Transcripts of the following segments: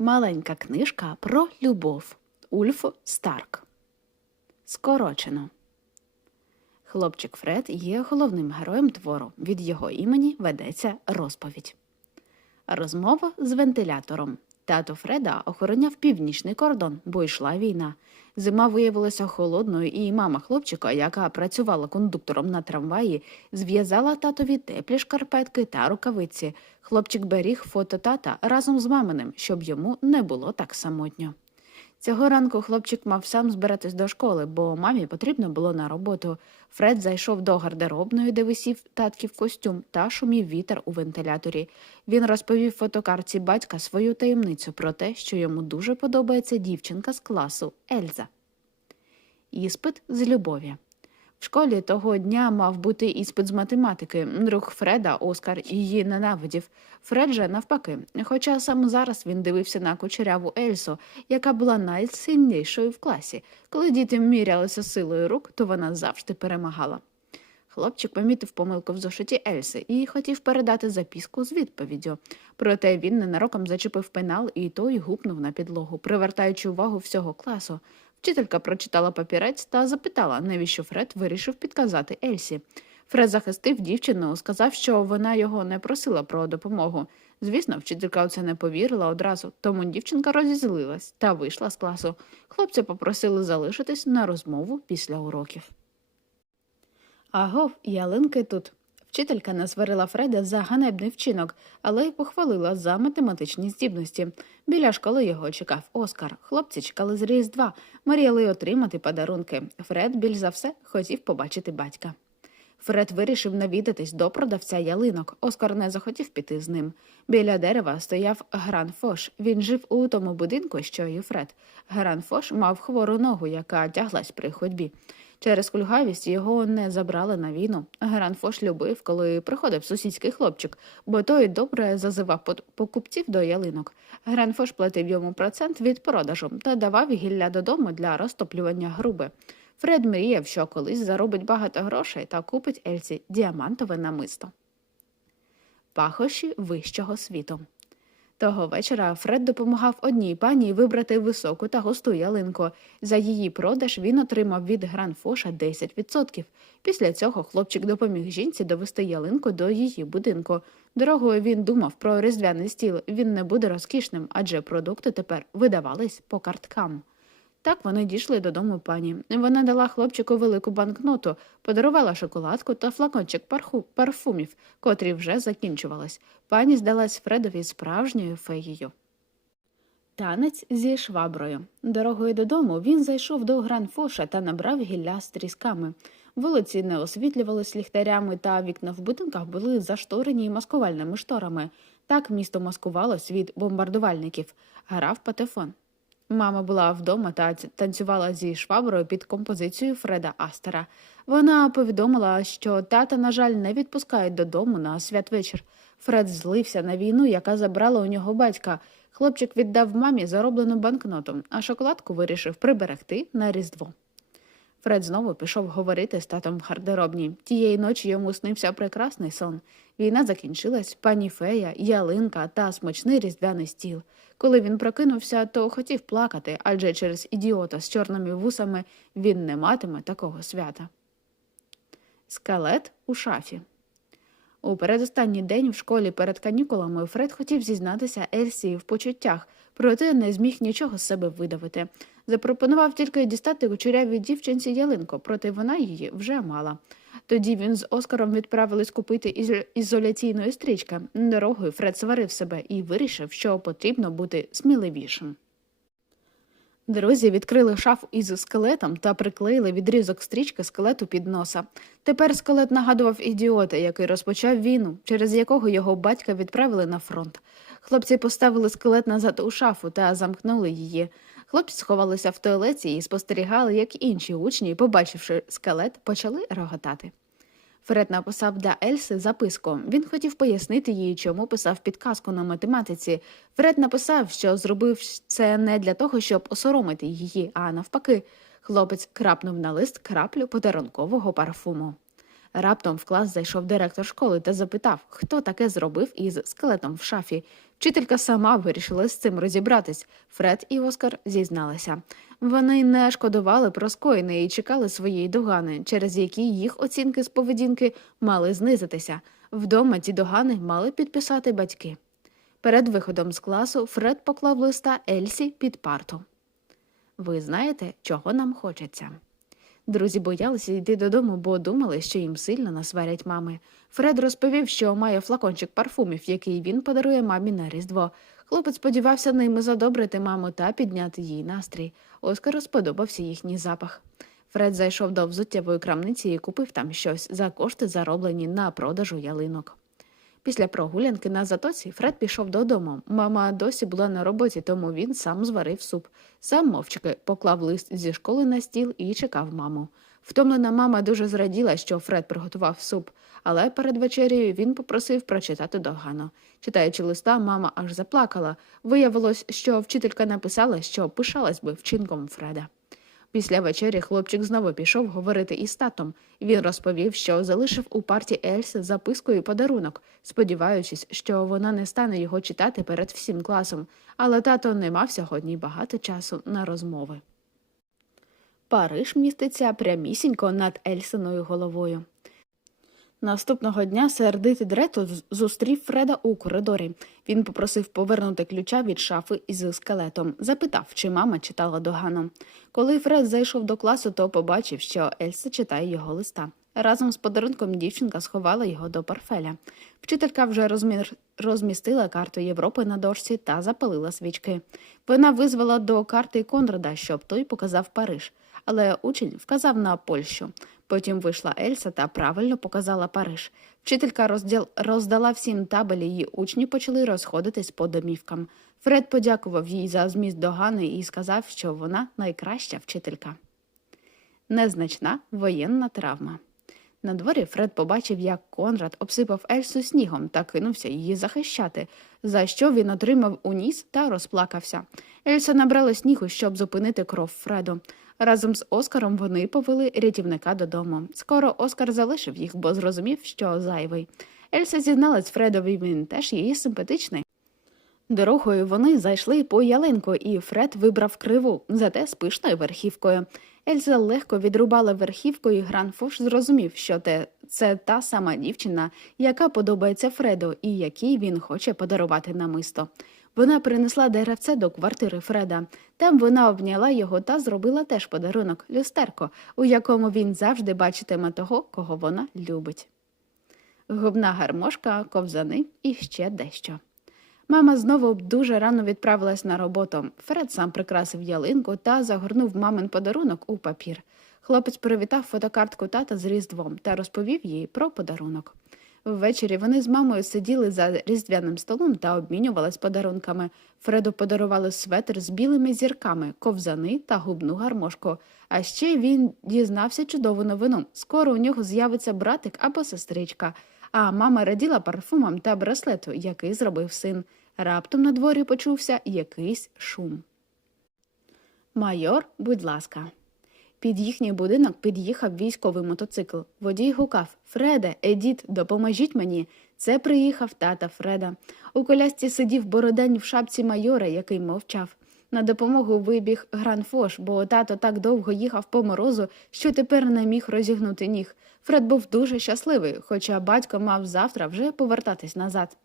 Маленька книжка про любов. Ульф Старк. Скорочено. Хлопчик Фред є головним героєм твору. Від його імені ведеться розповідь. Розмова з вентилятором. Тато Фреда охороняв північний кордон, бо йшла війна. Зима виявилася холодною, і мама хлопчика, яка працювала кондуктором на трамваї, зв'язала татові теплі шкарпетки та рукавиці. Хлопчик беріг фото тата разом з маминим, щоб йому не було так самотньо. Цього ранку хлопчик мав сам збиратись до школи, бо мамі потрібно було на роботу. Фред зайшов до гардеробної, де висів татків костюм, та шумів вітер у вентиляторі. Він розповів фотокарці батька свою таємницю про те, що йому дуже подобається дівчинка з класу Ельза. Іспит з любові. В школі того дня мав бути іспит з математики. Друг Фреда, Оскар, її ненавидів. Фред же навпаки. Хоча саме зараз він дивився на кучеряву Ельсу, яка була найсильнішою в класі. Коли діти мірялися силою рук, то вона завжди перемагала. Хлопчик помітив помилку в зошиті Ельси і хотів передати записку з відповіддю. Проте він ненароком зачепив пенал і той гупнув на підлогу, привертаючи увагу всього класу. Вчителька прочитала папірець та запитала, навіщо Фред вирішив підказати Ельсі. Фред захистив дівчину, сказав, що вона його не просила про допомогу. Звісно, вчителька у це не повірила одразу, тому дівчинка розізлилась та вийшла з класу. Хлопці попросили залишитись на розмову після уроків. Агов, ялинки тут. Вчителька насварила Фреда за ганебний вчинок, але й похвалила за математичні здібності. Біля школи його чекав Оскар. Хлопці чекали з Різдва, мріяли отримати подарунки. Фред більш за все хотів побачити батька. Фред вирішив навідатись до продавця ялинок. Оскар не захотів піти з ним. Біля дерева стояв Гран Фош. Він жив у тому будинку, що й Фред. Гран Фош мав хвору ногу, яка тяглась при ходьбі. Через кульгавість його не забрали на війну. Гран Фош любив, коли приходив сусідський хлопчик, бо той добре зазивав покупців до ялинок. Гран Фош платив йому процент від продажу та давав гілля додому для розтоплювання груби. Фред мріяв, що колись заробить багато грошей та купить Ельсі діамантове намисто. Пахощі вищого світу. Того вечора Фред допомагав одній пані вибрати високу та густу ялинку. За її продаж він отримав від Гранфоша 10%. Після цього хлопчик допоміг жінці довести ялинку до її будинку. Дорогою він думав про різдвяний стіл. Він не буде розкішним, адже продукти тепер видавались по карткам. Так вони дійшли додому пані. Вона дала хлопчику велику банкноту, подарувала шоколадку та флакончик парху, парфумів, котрі вже закінчувались. Пані здалась Фредові справжньою феєю. Танець зі шваброю. Дорогою додому він зайшов до Гранфоша та набрав гілля з трісками. Вулиці не освітлювались ліхтарями, та вікна в будинках були зашторені маскувальними шторами. Так місто маскувалось від бомбардувальників. Грав патефон. Мама була вдома та танцювала зі шваброю під композицією Фреда Астера. Вона повідомила, що тата, на жаль, не відпускають додому на святвечір. Фред злився на війну, яка забрала у нього батька. Хлопчик віддав мамі зароблену банкноту, а шоколадку вирішив приберегти на Різдво. Фред знову пішов говорити з татом в гардеробні. Тієї ночі йому снився прекрасний сон. Війна закінчилась, пані фея, ялинка та смачний різдвяний стіл. Коли він прокинувся, то хотів плакати, адже через ідіота з чорними вусами він не матиме такого свята. Скелет у шафі. У передостанній день в школі перед канікулами Фред хотів зізнатися Ельсі в почуттях, проте не зміг нічого з себе видавити. Запропонував тільки дістати кучерявій дівчинці ялинку, проте вона її вже мала. Тоді він з Оскаром відправились купити із- ізоляційної стрічки. Дорогою Фред сварив себе і вирішив, що потрібно бути сміливішим. Друзі відкрили шафу із скелетом та приклеїли відрізок стрічки скелету під носа. Тепер скелет нагадував ідіота, який розпочав війну, через якого його батька відправили на фронт. Хлопці поставили скелет назад у шафу та замкнули її. Хлопці сховалися в туалеті і спостерігали, як інші учні, побачивши скелет, почали роготати. Фред написав для Ельси записку. Він хотів пояснити їй, чому писав підказку на математиці. Фред написав, що зробив це не для того, щоб осоромити її, а навпаки, хлопець крапнув на лист краплю подарункового парфуму. Раптом в клас зайшов директор школи та запитав, хто таке зробив із скелетом в шафі. Вчителька сама вирішила з цим розібратись. Фред і Оскар зізналися. Вони не шкодували про скоєне і чекали своєї догани, через які їх оцінки з поведінки мали знизитися. Вдома ті догани мали підписати батьки. Перед виходом з класу Фред поклав листа Ельсі під парту. Ви знаєте, чого нам хочеться. Друзі боялися йти додому, бо думали, що їм сильно насварять мами. Фред розповів, що має флакончик парфумів, який він подарує мамі на Різдво. Хлопець сподівався ними задобрити маму та підняти їй настрій. Оскару сподобався їхній запах. Фред зайшов до взуттєвої крамниці і купив там щось за кошти, зароблені на продажу ялинок. Після прогулянки на затоці Фред пішов додому. Мама досі була на роботі, тому він сам зварив суп. Сам мовчки поклав лист зі школи на стіл і чекав маму. Втомлена мама дуже зраділа, що Фред приготував суп, але перед вечерею він попросив прочитати догану. Читаючи листа, мама аж заплакала. Виявилось, що вчителька написала, що пишалась би вчинком Фреда. Після вечері хлопчик знову пішов говорити із татом. Він розповів, що залишив у парті Ельси записку і подарунок, сподіваючись, що вона не стане його читати перед всім класом, але тато не мав сьогодні багато часу на розмови. Париж міститься прямісінько над Ельсиною головою. Наступного дня сердитий директор з- зустрів Фреда у коридорі. Він попросив повернути ключа від шафи із скелетом, запитав, чи мама читала догану. Коли Фред зайшов до класу, то побачив, що Ельса читає його листа. Разом з подарунком дівчинка сховала його до портфеля. Вчителька вже розмір... розмістила карту Європи на дошці та запалила свічки. Вона визвала до карти Конрада, щоб той показав Париж, але учень вказав на Польщу. Потім вийшла Ельса та правильно показала Париж. Вчителька розділ... роздала всім табелі, і учні почали розходитись по домівкам. Фред подякував їй за зміст догани і сказав, що вона найкраща вчителька. Незначна воєнна травма. На дворі Фред побачив, як Конрад обсипав Ельсу снігом та кинувся її захищати, за що він отримав у ніс та розплакався. Ельса набрала снігу, щоб зупинити кров Фреду. Разом з Оскаром вони повели рятівника додому. Скоро Оскар залишив їх, бо зрозумів, що зайвий. Ельса зізналась Фредові, він теж її симпатичний. Дорогою вони зайшли по ялинку, і Фред вибрав криву, зате з пишною верхівкою. Ельза легко відрубала верхівку, і Гранфош зрозумів, що те, це та сама дівчина, яка подобається Фреду і якій він хоче подарувати намисто. Вона принесла деревце до квартири Фреда. Там вона обняла його та зробила теж подарунок люстерко, у якому він завжди бачитиме того, кого вона любить. Губна гармошка, ковзани і ще дещо. Мама знову дуже рано відправилась на роботу. Фред сам прикрасив ялинку та загорнув мамин подарунок у папір. Хлопець привітав фотокартку тата з Різдвом та розповів їй про подарунок. Ввечері вони з мамою сиділи за різдвяним столом та обмінювались подарунками. Фреду подарували светр з білими зірками, ковзани та губну гармошку. А ще він дізнався чудову новину. Скоро у нього з'явиться братик або сестричка. А мама раділа парфумам та браслету, який зробив син. Раптом на дворі почувся якийсь шум. Майор, будь ласка. Під їхній будинок під'їхав військовий мотоцикл. Водій гукав Фреде, Едіт, допоможіть мені. Це приїхав тата Фреда. У колясці сидів бородань в шапці майора, який мовчав. На допомогу вибіг Гранфош, бо тато так довго їхав по морозу, що тепер не міг розігнути ніг. Фред був дуже щасливий, хоча батько мав завтра вже повертатись назад.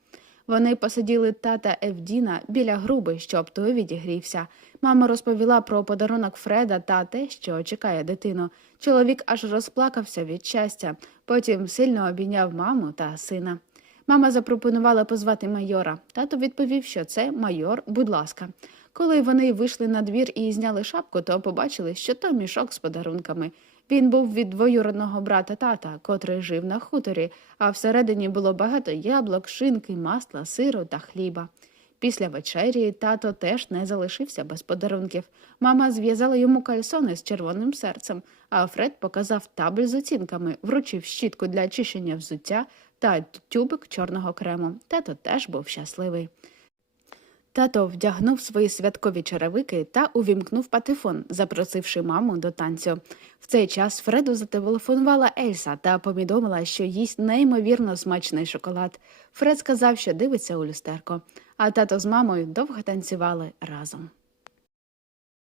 Вони посиділи тата Евдіна біля груби, щоб той відігрівся. Мама розповіла про подарунок Фреда та те, що чекає дитину. Чоловік аж розплакався від щастя, потім сильно обійняв маму та сина. Мама запропонувала позвати майора. Тато відповів, що це майор, будь ласка. Коли вони вийшли на двір і зняли шапку, то побачили, що то мішок з подарунками. Він був від двоюродного брата тата, котрий жив на хуторі, а всередині було багато яблук, шинки, масла, сиру та хліба. Після вечері тато теж не залишився без подарунків. Мама зв'язала йому кальсони з червоним серцем, а Фред показав табель з оцінками, вручив щітку для очищення взуття та тюбик чорного крему. Тато теж був щасливий. Тато вдягнув свої святкові черевики та увімкнув патефон, запросивши маму до танцю. В цей час Фреду зателефонувала Ельса та повідомила, що їсть неймовірно смачний шоколад. Фред сказав, що дивиться у люстерко, а тато з мамою довго танцювали разом.